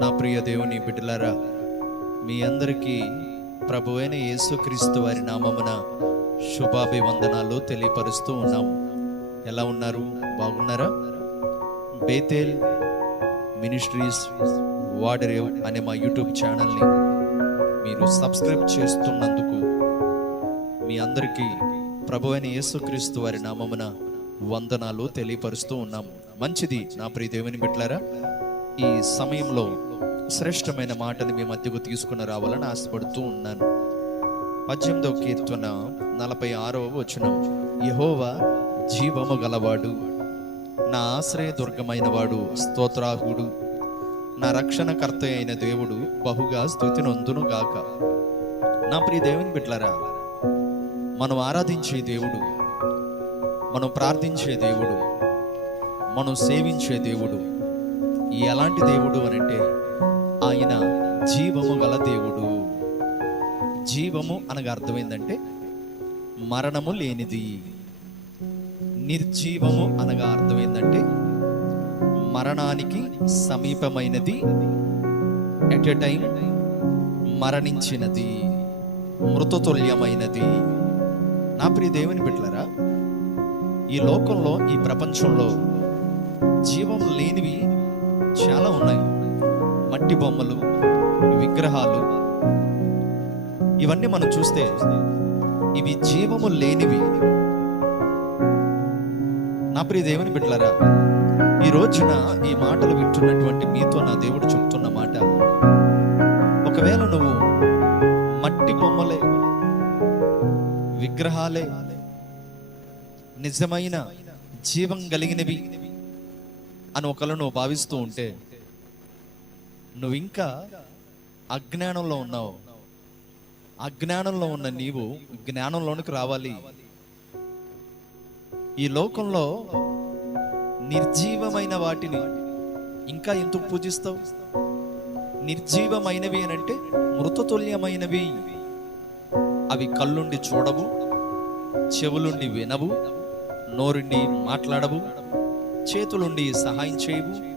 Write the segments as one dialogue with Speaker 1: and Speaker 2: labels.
Speaker 1: నా ప్రియ దేవుని బిడ్డలారా మీ అందరికీ ప్రభువైన యేసుక్రీస్తు వారి నామమున శుభాభివందనాలు తెలియపరుస్తూ ఉన్నాం. ఎలా ఉన్నారు? బాగున్నారా? బేతేల్ మినిస్ట్రీస్ వాడరేవ్ అనే మా యూట్యూబ్ ఛానల్ని మీరు సబ్స్క్రైబ్ చేస్తున్నందుకు మీ అందరికీ ప్రభువైన యేసుక్రీస్తు వారి నామమున వందనాలు తెలియపరుస్తూ ఉన్నాం. మంచిది నా ప్రియ దేవుని బిడ్డలారా. ఈ సమయంలో శ్రేష్టమైన మాటని మీ మధ్యకు తీసుకుని రావాలని ఆశపడుతూ ఉన్నాను. పద్దెనిమిదవ కీర్తన నలభై ఆరవ వచనం. యహోవా జీవము గలవాడు నా ఆశ్రయదుర్గమైన వాడు స్తోత్రాహుడు నా రక్షణకర్త అయిన దేవుడు బహుగా స్థుతి గాక. నా ప్రియ దేవుని బిడ్డలారా మనం ఆరాధించే దేవుడు మనం ప్రార్థించే దేవుడు మనం సేవించే దేవుడు ఎలాంటి దేవుడు అని అంటే ఆయన జీవము గల దేవుడు. జీవము అనగా అర్థమైందంటే మరణము లేనిది. నిర్జీవము అనగా అర్థమైందంటే మరణానికి సమీపమైనది ఎట్ ఎ టైం మరణించినది మృతతుల్యమైనది. నా ప్రియ దేవుని బిడ్డలరా ఈ లోకంలో ఈ ప్రపంచంలో జీవం లేని మట్టి బొమ్మలు విగ్రహాలు ఇవన్నీ మనం చూస్తే ఇవి జీవము లేనివి. నా ప్రియ దేవుని బిడ్డలారా ఈ రోజున ఈ మాటలు వింటున్నటువంటి మీతో నా దేవుడు చెప్తున్న మాట ఒకవేళ నువ్వు మట్టి బొమ్మలే విగ్రహాలే నిజమైన జీవం కలిగినవి అని ఒకళ్ళు నువ్వు భావిస్తూ ఉంటే నువ్వు ఇంకా అజ్ఞానంలో ఉన్నావు. అజ్ఞానంలో ఉన్న నీవు జ్ఞానంలోనికి రావాలి. ఈ లోకంలో నిర్జీవమైన వాటిని ఇంకా ఎందుకు పూజిస్తావు? నిర్జీవమైనవి అని అంటే మృతతుల్యమైనవి. అవి కళ్ళుండి చూడవు చెవులుండి వినవు నోరుండి మాట్లాడవు చేతులుండి సహాయం చేయవు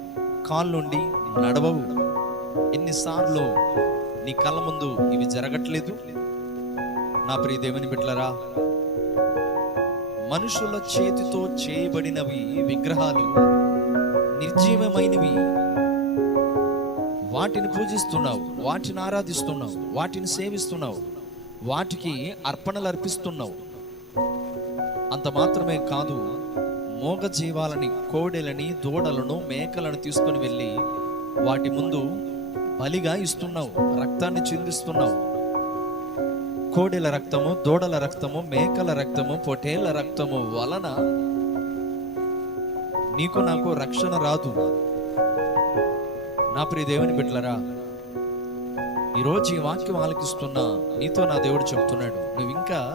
Speaker 1: కాళ్ళుండి నడవవు. ఎన్నిసార్లు నీ కళ్ళ ముందు ఇవి జరగట్లేదు? నా ప్రియ దేవుని బిడ్డలరా మనుషుల చేతితో చేయబడినవి విగ్రహాలు నిర్జీవమైనవి. వాటిని పూజిస్తున్నావు వాటిని ఆరాధిస్తున్నావు వాటిని సేవిస్తున్నావు వాటికి అర్పణలు అర్పిస్తున్నావు. అంత మాత్రమే కాదు మోగ జీవాలని కోడెలని దూడలను మేకలను తీసుకుని వెళ్ళి వాటి ముందు బలిగా ఇస్తున్నావు రక్తాన్ని చిందిస్తున్నావు. కోడెల రక్తము దూడల రక్తము మేకల రక్తము పొటేళ్ళ రక్తము వలన నీకు నాకు రక్షణ రాదు. నా ప్రియ దేవుని బిడ్డలరా ఈరోజు ఈ వాక్యం ఆలకిస్తున్నా నీతో నా దేవుడు చెప్తున్నాడు. నువ్వు ఇంకా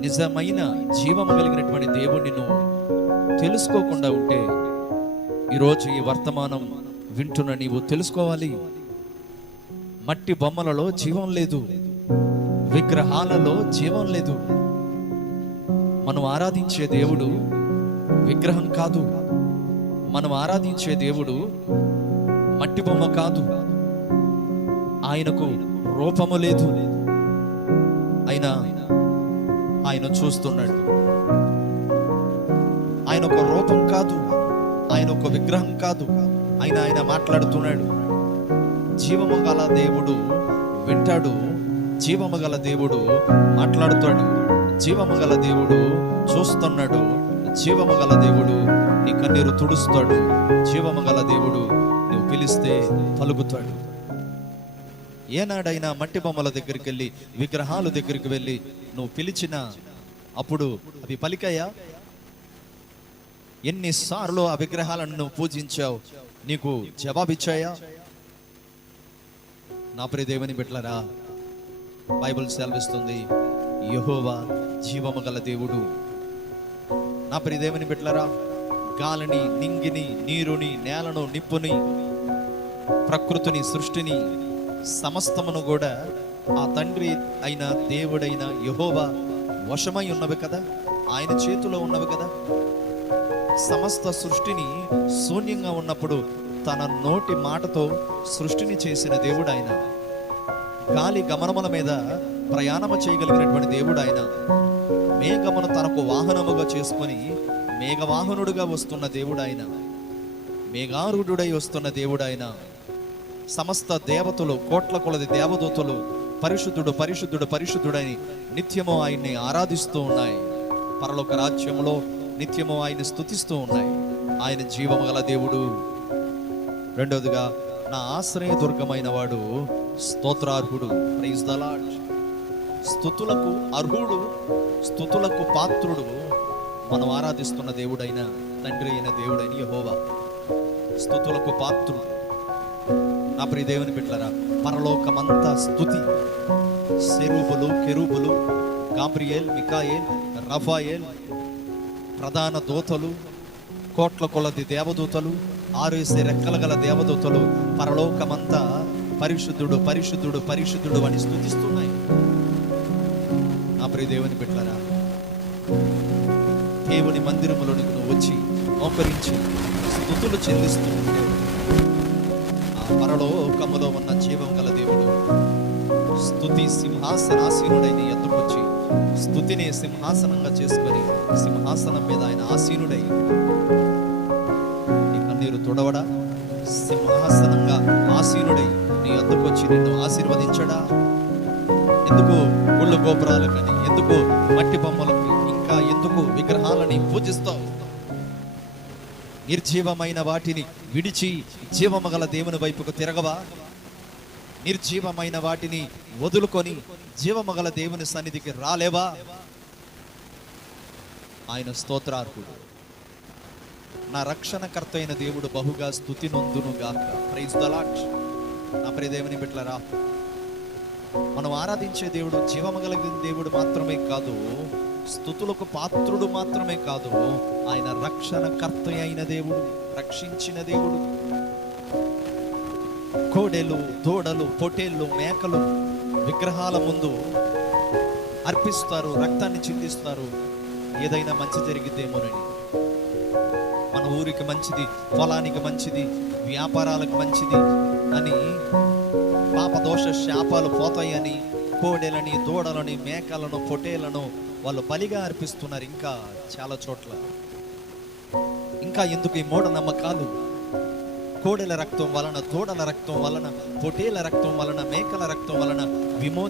Speaker 1: నిజమైన జీవం కలిగినటువంటి దేవుణ్ణి నువ్వు తెలుసుకోకుండా ఉంటే ఈరోజు ఈ వర్తమానం వింటున్న నీవు తెలుసుకోవాలి. మట్టి బొమ్మలలో జీవం లేదు. విగ్రహాలలో జీవం లేదు. మనం ఆరాధించే దేవుడు విగ్రహం కాదు. మనం ఆరాధించే దేవుడు మట్టి బొమ్మ కాదు. ఆయనకు రూపము లేదు. ఆయన ఆయన చూస్తున్నాడు. ఆయన ఒక రూపం కాదు. ఆయన ఒక విగ్రహం కాదు. ఆయన ఆయన మాట్లాడుతున్నాడు. జీవము గల దేవుడు వింటాడు. జీవము గల దేవుడు మాట్లాడుతాడు. జీవము గల దేవుడు చూస్తున్నాడు. జీవము గల దేవుడు నీ కన్నీరు తుడుస్తాడు. జీవము గల దేవుడు నువ్వు పిలిస్తే పలుకుతాడు. ఏనాడైనా మట్టి బొమ్మల దగ్గరికి వెళ్ళి విగ్రహాల దగ్గరికి వెళ్ళి నువ్వు పిలిచినా అప్పుడు అవి పలికాయా? ఎన్నిసార్లు ఆ విగ్రహాలను నువ్వు పూజించావు? నీకు జవాబిచ్చాయా? నా ప్రియ దేవుని బిడ్డలరా బైబిల్ సెలవిస్తుంది యహోవా జీవము గల దేవుడు. నా ప్రియ దేవుని బిడ్డలరా గాలిని నింగిని నీరుని నేలను నిప్పుని ప్రకృతిని సృష్టిని సమస్తమును కూడా ఆ తండ్రి అయిన దేవుడైన యహోవా వశమై ఉన్నవి కదా? ఆయన చేతిలో ఉన్నవి కదా? సమస్త సృష్టిని శూన్యంగా ఉన్నప్పుడు తన నోటి మాటతో సృష్టిని చేసిన దేవుడు ఆయన గాలి గమనముల మీద ప్రయాణము చేయగలిగినటువంటి దేవుడు ఆయన మేఘమును తనకు వాహనముగా చేసుకొని మేఘవాహనుడుగా వస్తున్న దేవుడు ఆయన మేఘారూఢుడై వస్తున్న దేవుడు ఆయన సమస్త దేవతలు కోట్ల కొలది దేవదూతలు పరిశుద్ధుడు పరిశుద్ధుడు పరిశుద్ధుడని నిత్యము ఆయన్ని ఆరాధిస్తూ ఉన్నాయి. పరలోక రాజ్యములో నిత్యము ఆయన స్థుతిస్తూ ఉన్నాయి. ఆయన జీవము గల దేవుడు. రెండవదిగా నా ఆశ్రయ దుర్గమైన వాడు స్తోత్రార్హుడు. ప్రైజ్ దలాడ్ స్థుతులకు అర్హుడు స్థుతులకు పాత్రుడు మనం ఆరాధిస్తున్న దేవుడైన తండ్రి అయిన దేవుడైన యహోవా. స్థుతులకు పాత్రుడు. నా ప్రియ దేవుని బిడ్డలారా పరలోకమంతా స్థుతి సెరూపులు కెరూపులు గాబ్రియేల్ మికాయేల్ రఫాయేల్ ప్రధాన దూతలు కోట్ల కొలది దేవదూతలు ఆరేసి రెక్కల గల దేవదూతలు పరలోకమంతా పరిశుద్ధుడు పరిశుద్ధుడు పరిశుద్ధుడు అని స్థుతిస్తున్నాయి నా ప్రియ దేవుని బిడ్డలారా దేవుని మందిరములోనికి నువ్వు వచ్చి మోకరించి స్థుతులు చెల్లిస్తూ ఆ పరలోకములో ఉన్న జీవం గల దేవుడు స్థుతి సింహాసనాశీనుడైన ఎందుకు వచ్చి స్థుతిని సింహాసనంగా చేసుకొని సింహాసనం మీద ఆయన ఆసీనుడై నీ కన్నీరు తుడవడా సింహాసనంగా ఆసీనుడై నీ ఎద్దుకు వచ్చి నిన్ను ఆశీర్వదించడా? ఎందుకు గుళ్ళు గోపురాలకని ఎందుకు మట్టి బొమ్మలకి ఇంకా ఎందుకు విగ్రహాలని పూజిస్తావు? నిర్జీవమైన వాటిని విడిచి జీవమగల దేవుని వైపుకు తిరగవా? నిర్జీవమైన వాటిని వదులుకొని జీవమగల దేవుని సన్నిధికి రాలేవా? ఆయన స్తోత్రార్హుడు. నా రక్షణకర్త అయిన దేవుడు బహుగా స్థుతి నొందునుగాక ప్రైజ్ దలాక్ష నా ప్రియదేవుని బిట్లరా మనం ఆరాధించే దేవుడు జీవమగలిగిన దేవుడు మాత్రమే కాదు స్థుతులకు పాత్రుడు మాత్రమే కాదు ఆయన రక్షణకర్త అయిన దేవుడు రక్షించిన దేవుడు. కోడెలు దూడలు పొటేళ్ళు మేకలు విగ్రహాల ముందు అర్పిస్తారు రక్తాన్ని చిందిస్తారు. ఏదైనా మంచి జరిగితేమోనని మన ఊరికి మంచిది పొలానికి మంచిది వ్యాపారాలకు మంచిది అని పాపదోష శాపాలు పోతాయని కోడెలని దూడలని మేకలను పొటేలను వాళ్ళు బలిగా అర్పిస్తున్నారు ఇంకా చాలా చోట్ల. ఇంకా ఎందుకు ఈ మూఢనమ్మకాలు? కోడెల రక్తం వలన తోడల రక్తం వలన పొటేల రక్తం వలన మేకల రక్తం వలన విమో